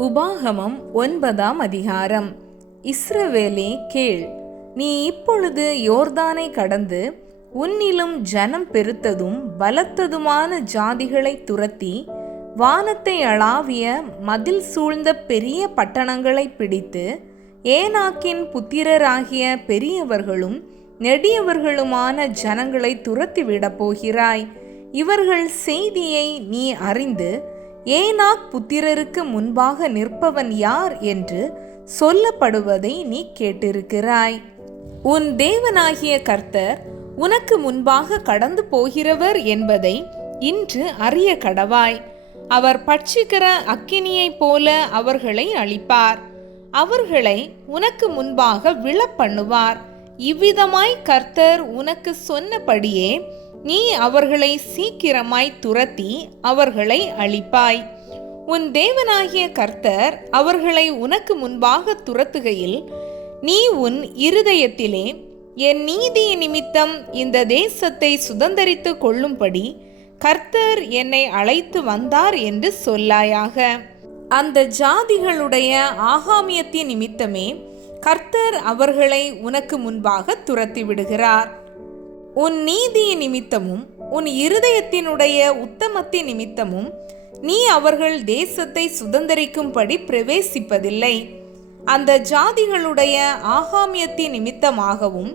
உபாகமம் 9ஆம் அதிகாரம். இஸ்ரவேலே கேள், நீ இப்பொழுது யோர்தானை கடந்து உன்னிலும் ஜனம் பெருத்ததும் பலத்ததுமான ஜாதிகளை துரத்தி வானத்தை அளாவிய மதில் சூழ்ந்த பெரிய பட்டணங்களை பிடித்து ஏனாக்கின் புத்திரராகிய பெரியவர்களும் நெடியவர்களுமான ஜனங்களை துரத்திவிடப் போகிறாய். இவர்கள் செய்தியை நீ அறிந்து ஏனாக் புத்திரருக்கு முன்பாக நிற்பவன் யார் என்று சொல்லப்படுவதை நீ கேட்டிருக்கிறாய். உன் தேவனாகிய கர்த்தர் உனக்கு முன்பாக கடந்து போகிறவர் என்பதை இன்று அறிய கடவாய். அவர் பட்சிக்கிற அக்கினியைப் போல அவர்களை அழிப்பார். அவர்களை உனக்கு முன்பாக விழப்பண்ணுவார். இவ்விதமாய் கர்த்தர் உனக்கு சொன்னபடியே நீ அவர்களை சீக்கிரமாய் துரத்தி அவர்களை அழிப்பாய். உன் தேவனாகிய கர்த்தர் அவர்களை உனக்கு முன்பாக துரத்துகையில் நீ உன் இருதயத்திலே என் நீதி நிமித்தம் இந்த தேசத்தை சுதந்தரித்து கொள்ளும்படி கர்த்தர் என்னை அழைத்து வந்தார் என்று சொல்லாயாக. அந்த ஜாதிகளுடைய ஆகாமியத்தின் நிமித்தமே கர்த்தர் அவர்களை உனக்கு முன்பாக துரத்தி விடுகிறார். உன் நீதி நிமித்தமும் உன் இருதயத்தினுடைய உத்தமத்தின் நிமித்தமும் நீ அவர்கள் தேசத்தை சுதந்தரிக்கும்படி பிரவேசிப்பதில்லை. அந்த ஜாதிகளுடைய ஆகாமியத்தின் நிமித்தமாகவும்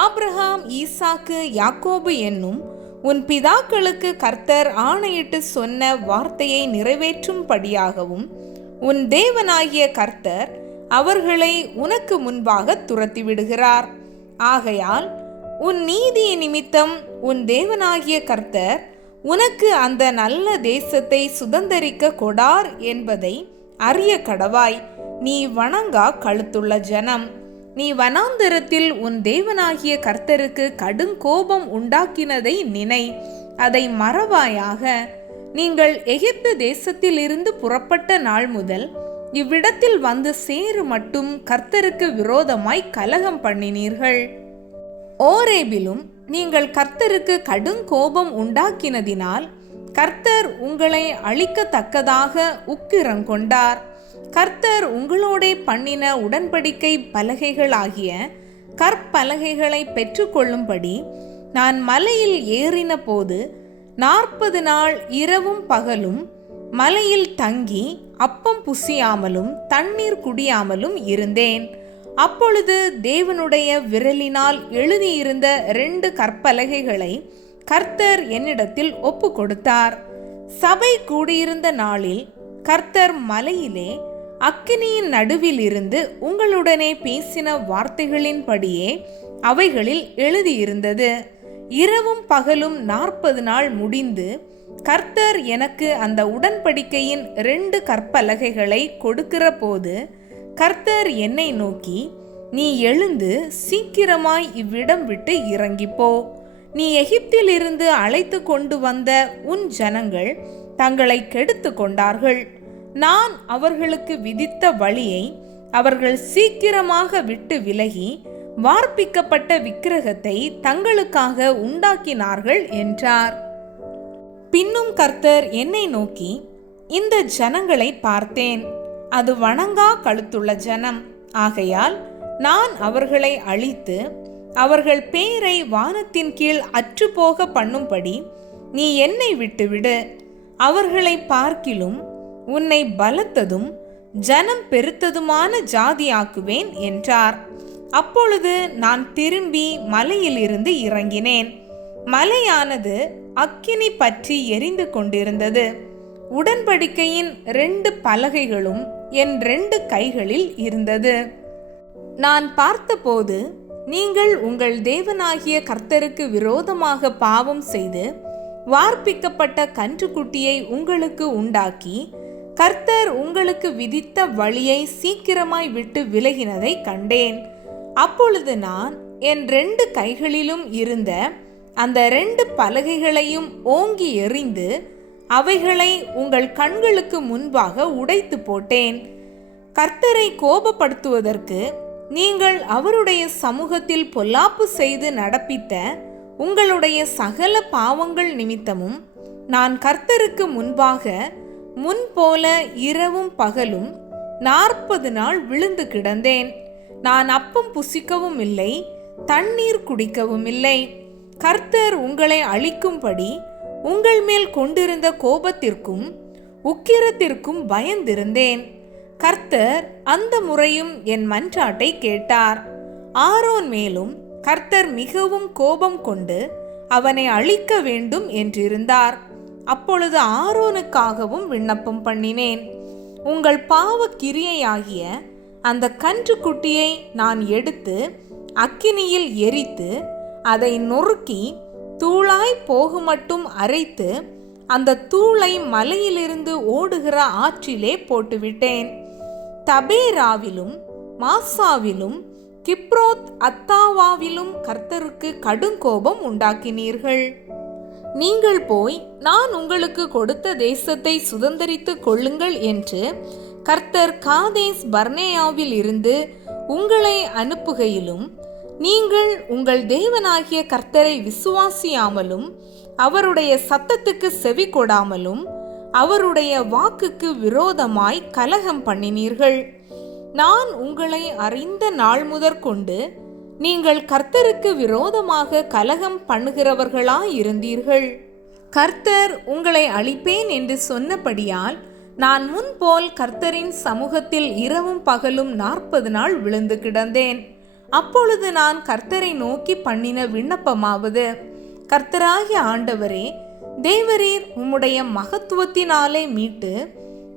ஆபிரகாம், ஈசாக்கு, யாக்கோபு என்னும் உன் பிதாக்களுக்கு கர்த்தர் ஆணையிட்டு சொன்ன வார்த்தையை நிறைவேற்றும்படியாகவும் உன் தேவனாகிய கர்த்தர் அவர்களை உனக்கு முன்பாக துரத்திவிடுகிறார். ஆகையால் உன் நீதி நிமித்தம் உன் தேவனாகிய கர்த்தர் உனக்கு அந்த நல்ல தேசத்தை சுதந்தரிக்க கொடார் என்பதை அறிய கடவாய். நீ வணங்கா கழுத்துள்ள ஜனம். நீ வனாந்தரத்தில் உன் தேவனாகிய கர்த்தருக்கு கடுங்கோபம் உண்டாக்கினதை நினை, அதை மறவாயாக. நீங்கள் எகிப்து தேசத்திலிருந்து புறப்பட்ட நாள் முதல் இவ்விடத்தில் வந்து சேரு மட்டும் கர்த்தருக்கு விரோதமாய் கலகம் பண்ணினீர்கள். ஓரேபிலும் நீங்கள் கர்த்தருக்கு கடுங்கோபம் உண்டாக்கினதினால் கர்த்தர் உங்களை அழிக்கத்தக்கதாக உக்கிரங்கொண்டார். கர்த்தர் உங்களோடே பண்ணின உடன்படிக்கை பலகைகளாகிய கற்பலகைகளை பெற்றுக்கொள்ளும்படி நான் மலையில் ஏறின போது 40 நாள் இரவும் பகலும் மலையில் தங்கி அப்பம் புசியாமலும் தண்ணீர் குடியாமலும் இருந்தேன். அப்பொழுது தேவனுடைய விரலினால் எழுதியிருந்த 2 கற்பலகைகளை கர்த்தர் என்னிடத்தில் ஒப்பு கொடுத்தார். சபை கூடியிருந்த நாளில் கர்த்தர் மலையிலே அக்கினியின் நடுவில் இருந்து உங்களுடனே பேசின வார்த்தைகளின்படியே அவைகளில் எழுதியிருந்தது. இரவும் பகலும் 40 நாள் முடிந்து கர்த்தர் எனக்கு அந்த உடன்படிக்கையின் 2 கற்பலகைகளை கொடுக்கிற போது கர்த்தர் என்னை நோக்கி, நீ எழுந்து சீக்கிரமாய் இவ்விடம் விட்டு இறங்கிப்போ. நீ எகிப்திலிருந்து அழைத்து கொண்டு வந்த உன் ஜனங்கள் தங்களை கெடுத்து கொண்டார்கள். நான் அவர்களுக்கு விதித்த வழியை அவர்கள் சீக்கிரமாக விட்டு விலகி வார்ப்பிக்கப்பட்ட விக்கிரகத்தை தங்களுக்காக உண்டாக்கினார்கள் என்றார். பின்னும் கர்த்தர் என்னை நோக்கி, இந்த ஜனங்களை பார்த்தேன். அது வணங்கா கழுத்துள்ள ஜனம். ஆகையால் நான் அவர்களை அழித்து அவர்கள் பேரை வானத்தின் கீழ் அற்றுப்போக பண்ணும்படி நீ என்னை விட்டுவிடு. அவர்களை பார்க்கிலும் உன்னை பலத்ததும் ஜனம் பெருத்ததுமான ஜாதியாக்குவேன் என்றார். அப்பொழுது நான் திரும்பி மலையிலிருந்து இறங்கினேன். மலையானது அக்கினி பற்றி எரிந்து கொண்டிருந்தது. உடன்படிக்கையின் 2 பலகைகளும் என் 2 கைகளில் இருந்தது. நான் பார்த்தபோது, நீங்கள் உங்கள் தேவனாகிய கர்த்தருக்கு விரோதமாக பாவம் செய்து வார்ப்பிக்கப்பட்ட கன்றுக்குட்டியை உங்களுக்கு உண்டாக்கி கர்த்தர் உங்களுக்கு விதித்த வழியை சீக்கிரமாய் விட்டு விலகினதை கண்டேன். அப்பொழுது நான் என் 2 கைகளிலும் இருந்த அந்த 2 பலகைகளையும் ஓங்கி எறிந்து அவைகளை உங்கள் கண்களுக்கு முன்பாக உடைத்து போட்டேன். கர்த்தரை கோபப்படுத்துவதற்கு நீங்கள் அவருடைய சமூகத்தில் பொல்லாப்பு செய்து நடப்பித்த உங்களுடைய சகல பாவங்கள் நிமித்தமும் நான் கர்த்தருக்கு முன்பாக முன்போல இரவும் பகலும் 40 நாள் விழுந்து கிடந்தேன். நான் அப்பம் புசிக்கவும் இல்லை, தண்ணீர் குடிக்கவும் இல்லை. கர்த்தர் உங்களை அழிக்கும்படி உங்கள் மேல் கொண்டிருந்த கோபத்திற்கும் உக்கிரத்திற்கும் பயந்திருந்தேன். கர்த்தர் அந்த முறையும் என் மன்றாட்டை கேட்டார். ஆரோன் மேலும் கர்த்தர் மிகவும் கோபம் கொண்டு அவனை அழிக்க வேண்டும் என்றிருந்தார். அப்பொழுது ஆரோனுக்காகவும் விண்ணப்பம் பண்ணினேன். உங்கள் பாவ கிரியையாகிய அந்த கன்றுக்குட்டியை நான் எடுத்து அக்கினியில் எரித்து அதை நொறுக்கி தூளாய் போகுமட்டும் அரைத்து அந்த தூளை மலையிலிருந்து ஓடுகிற ஆற்றிலே போட்டுவிட்டேன். தபேராவிலும் மாசாவிலும் கிப்ரோத் அத்தாவாவிலும் கர்த்தருக்கு கடுங்கோபம் உண்டாக்கினீர்கள். நீங்கள் போய் நான் உங்களுக்கு கொடுத்த தேசத்தை சுதந்தரித்து கொள்ளுங்கள் என்று கர்த்தர் காதேஸ் பர்னேயாவில் இருந்து உங்களை அனுப்புகையிலும் நீங்கள் உங்கள் தேவனாகிய கர்த்தரை விசுவாசியாமலும் அவருடைய சத்தத்துக்கு செவி கொடாமலும் அவருடைய வாக்குக்கு விரோதமாய் கலகம் பண்ணினீர்கள். நான் உங்களை அறிந்த நாள் முதற்கொண்டு நீங்கள் கர்த்தருக்கு விரோதமாக கலகம் பண்ணுகிறவர்களாயிருந்தீர்கள். கர்த்தர் உங்களை அழிப்பேன் என்று சொன்னபடியால் நான் முன்போல் கர்த்தரின் சமூகத்தில் இரவும் பகலும் 40 நாள் விழுந்து கிடந்தேன். அப்பொழுது நான் கர்த்தரை நோக்கி பண்ணின விண்ணப்பமாவது, கர்த்தராகிய ஆண்டவரே, தேவரீர் உம்முடைய மகத்துவத்தினாலே மீட்டு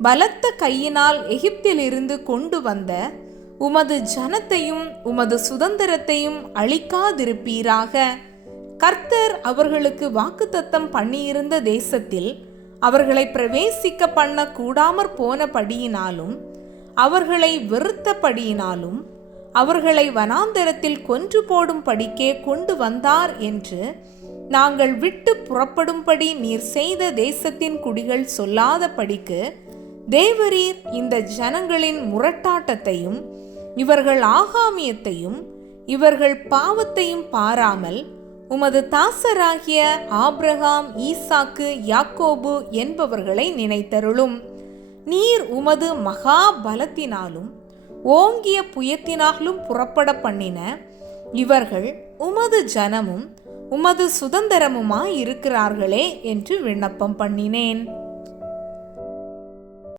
பலத்த கையினால் எகிப்திலிருந்து கொண்டு வந்த உமது ஜனத்தையும் உமது சுதந்திரத்தையும் அழிக்காதிருப்பீராக. கர்த்தர் அவர்களுக்கு வாக்குத்தத்தம் பண்ணியிருந்த தேசத்தில் அவர்களை பிரவேசிக்க பண்ண கூடாமற் போனபடியினாலும் அவர்களை வெறுத்தபடியினாலும் அவர்களை வனாந்தரத்தில் கொன்று போடும் படிக்கே கொண்டு வந்தார் என்று நாங்கள் விட்டு புறப்படும்படி நீர் செய்த தேசத்தின் குடிகள் சொல்லாத படிக்கு தேவரீர் இந்த ஜனங்களின் முரட்டாட்டத்தையும் இவர்கள் ஆகாமியத்தையும் இவர்கள் பாவத்தையும் பாராமல் உமது தாசராகிய ஆபிரகாம், ஈசாக்கு, யாக்கோபு என்பவர்களை நினைத்தருளும். நீர் உமது மகா பலத்தினாலும் ஓங்கிய புயத்தினாலும் புறப்பட பண்ணின இவர்கள் உமது ஜனமும் உமது சுதந்திரமுமாய் இருக்கிறார்களே என்று விண்ணப்பம் பண்ணினேன்.